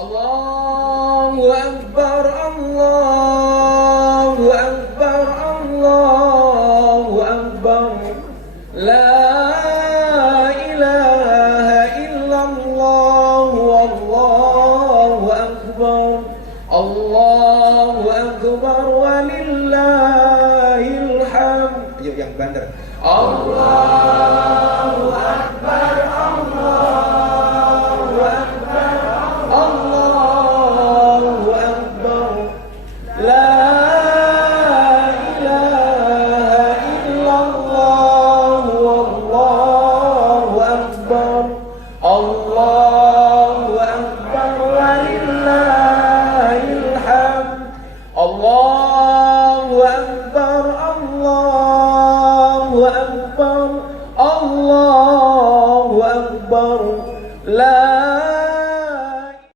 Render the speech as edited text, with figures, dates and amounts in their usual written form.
Allahu Akbar, Allahu Akbar, Allahu Akbar. La ilaha illallah, wallahu akbar. Allahu Akbar walillahil hamd. Yuk yang bandar. Allah